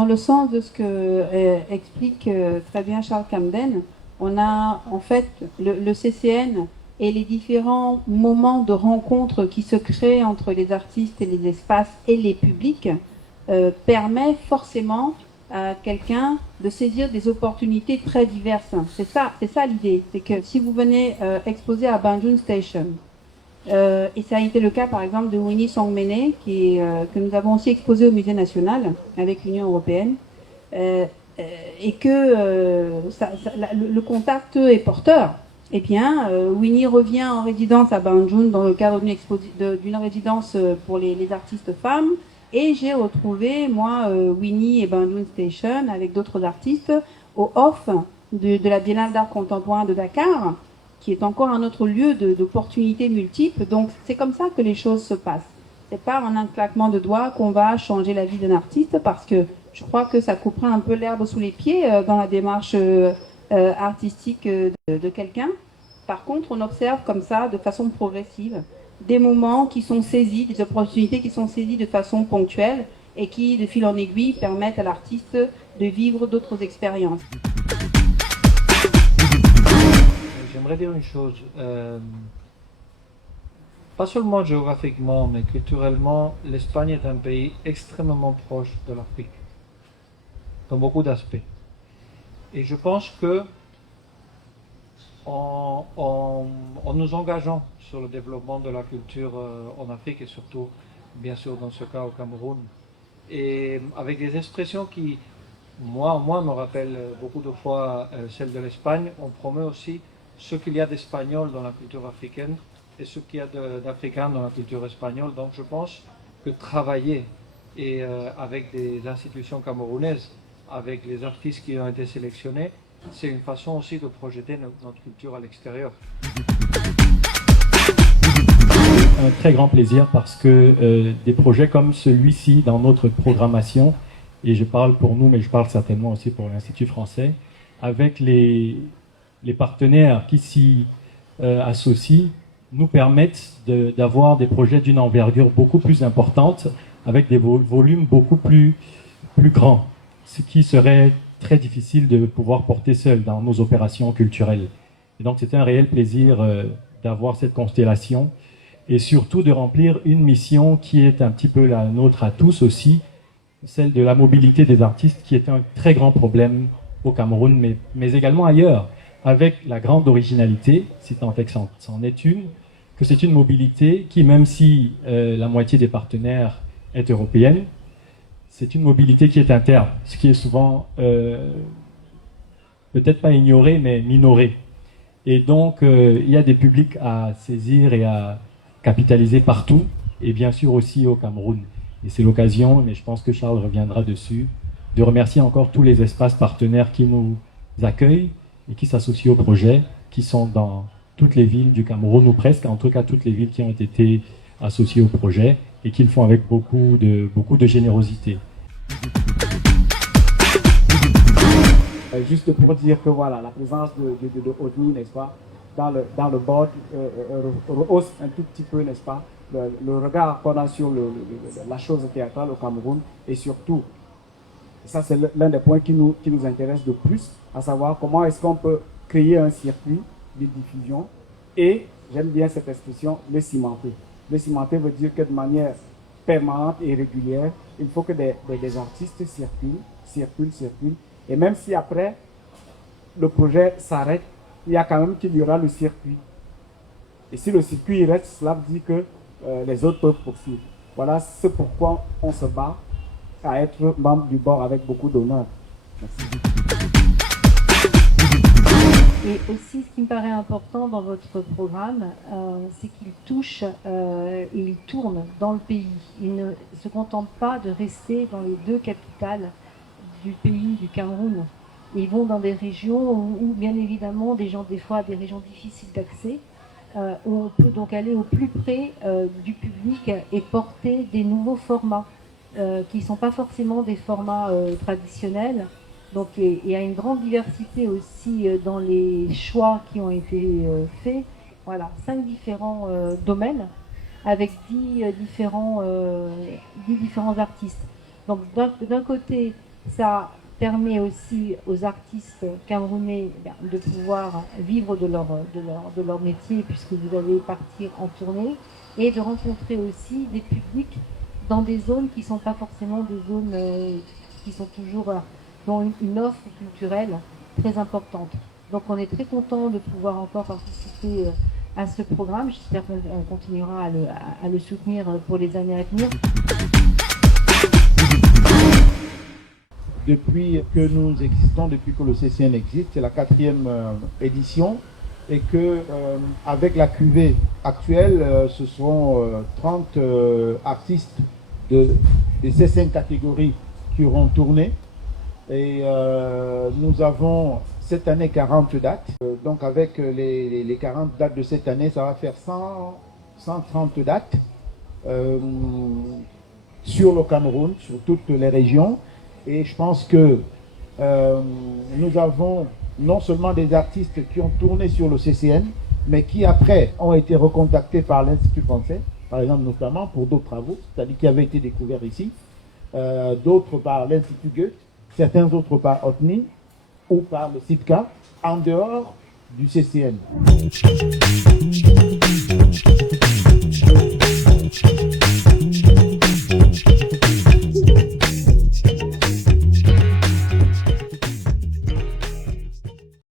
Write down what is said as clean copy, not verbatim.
dans le sens de ce que explique très bien Charles Camden, on a en fait le CCN et les différents moments de rencontre qui se créent entre les artistes et les espaces et les publics permet forcément à quelqu'un de saisir des opportunités très diverses. C'est ça l'idée. C'est que si vous venez exposer à Banjul Station, et ça a été le cas par exemple de Winnie Songmene, que nous avons aussi exposé au Musée national avec l'Union européenne, et que le contact est porteur. Eh bien, Winnie revient en résidence à Banjul dans le cadre d'une résidence pour les artistes femmes. Et j'ai retrouvé, moi, Winnie et Banjul Station avec d'autres artistes au off de la Biennale d'art contemporain de Dakar, qui est encore un autre lieu d'opportunités multiples. Donc, c'est comme ça que les choses se passent. C'est pas en un claquement de doigts qu'on va changer la vie d'un artiste, parce que je crois que ça couperait un peu l'herbe sous les pieds dans la démarche artistique de quelqu'un. Par contre, on observe comme ça, de façon progressive, des moments qui sont saisis, des opportunités qui sont saisies de façon ponctuelle et qui, de fil en aiguille, permettent à l'artiste de vivre d'autres expériences. J'aimerais dire une chose, pas seulement géographiquement, mais culturellement, l'Espagne est un pays extrêmement proche de l'Afrique, dans beaucoup d'aspects. Et je pense que en nous engageant sur le développement de la culture en Afrique et surtout, bien sûr, dans ce cas au Cameroun, et avec des expressions qui, moi, me rappellent beaucoup de fois celles de l'Espagne, on promeut aussi ce qu'il y a d'espagnol dans la culture africaine et ce qu'il y a d'africain dans la culture espagnole. Donc je pense que travailler et avec des institutions camerounaises, avec les artistes qui ont été sélectionnés, c'est une façon aussi de projeter notre culture à l'extérieur. Un très grand plaisir parce que des projets comme celui-ci dans notre programmation, et je parle pour nous, mais je parle certainement aussi pour l'Institut français, avec les partenaires qui s'y associent, nous permettent d'avoir des projets d'une envergure beaucoup plus importante, avec des volumes beaucoup plus grands, ce qui serait très difficile de pouvoir porter seul dans nos opérations culturelles. Et donc c'était un réel plaisir d'avoir cette constellation et surtout de remplir une mission qui est un petit peu la nôtre à tous aussi, celle de la mobilité des artistes, qui est un très grand problème au Cameroun, mais également ailleurs, avec la grande originalité, si tant est que c'en est une, que c'est une mobilité qui, même si la moitié des partenaires est européenne, c'est une mobilité qui est interne, ce qui est souvent peut-être pas ignoré, mais minoré. Et donc, il y a des publics à saisir et à capitaliser partout, et bien sûr aussi au Cameroun. Et c'est l'occasion, mais je pense que Charles reviendra dessus, de remercier encore tous les espaces partenaires qui nous accueillent et qui s'associent au projet, qui sont dans toutes les villes du Cameroun, ou presque, en tout cas toutes les villes qui ont été associées au projet, et qui le font avec beaucoup de générosité. Juste pour dire que voilà, la présence de Odni, n'est-ce pas, dans le board rehausse un tout petit peu, n'est-ce pas, le regard qu'on a sur la chose théâtrale au Cameroun, et surtout, ça c'est l'un des points qui nous intéresse de plus, à savoir comment est-ce qu'on peut créer un circuit de diffusion et, j'aime bien cette expression, le cimenter. Le cimenter veut dire que de manière permanente et régulière, il faut que des artistes circulent, et même si après le projet s'arrête, il y a quand même qu'il y aura le circuit. Et si le circuit reste, cela veut dire que les autres peuvent poursuivre. Voilà ce pourquoi on se bat à être membre du board avec beaucoup d'honneur. Merci. Et aussi, ce qui me paraît important dans votre programme, c'est qu'il touche et il tourne dans le pays. Il ne se contente pas de rester dans les deux capitales du pays, du Cameroun. Ils vont dans des régions où, bien évidemment, des fois, des régions difficiles d'accès, où on peut donc aller au plus près du public et porter des nouveaux formats, qui ne sont pas forcément des formats traditionnels. Donc il y a une grande diversité aussi dans les choix qui ont été faits. Voilà, 5 différents domaines avec 10 différents artistes. Donc d'un côté, Ça permet aussi aux artistes camerounais de pouvoir vivre de leur métier, puisque vous allez partir en tournée, et de rencontrer aussi des publics dans des zones qui ne sont pas forcément des zones qui sont toujours dont une offre culturelle très importante. Donc on est très content de pouvoir encore participer à ce programme. J'espère qu'on continuera à le soutenir pour les années à venir. Depuis que nous existons, depuis que le CCN existe, c'est la 4e édition, et que avec la cuvée actuelle, ce sont 30 artistes des 5 catégories qui auront tourné, et nous avons cette année 40 dates. Donc avec les 40 dates de cette année, ça va faire 130 dates sur le Cameroun, sur toutes les régions. Et je pense que nous avons non seulement des artistes qui ont tourné sur le CCN, mais qui après ont été recontactés par l'Institut français, par exemple notamment pour d'autres travaux, c'est-à-dire qui avaient été découverts ici, d'autres par l'Institut Goethe, certains autres par Otnin ou par le CIPCA, en dehors du CCN.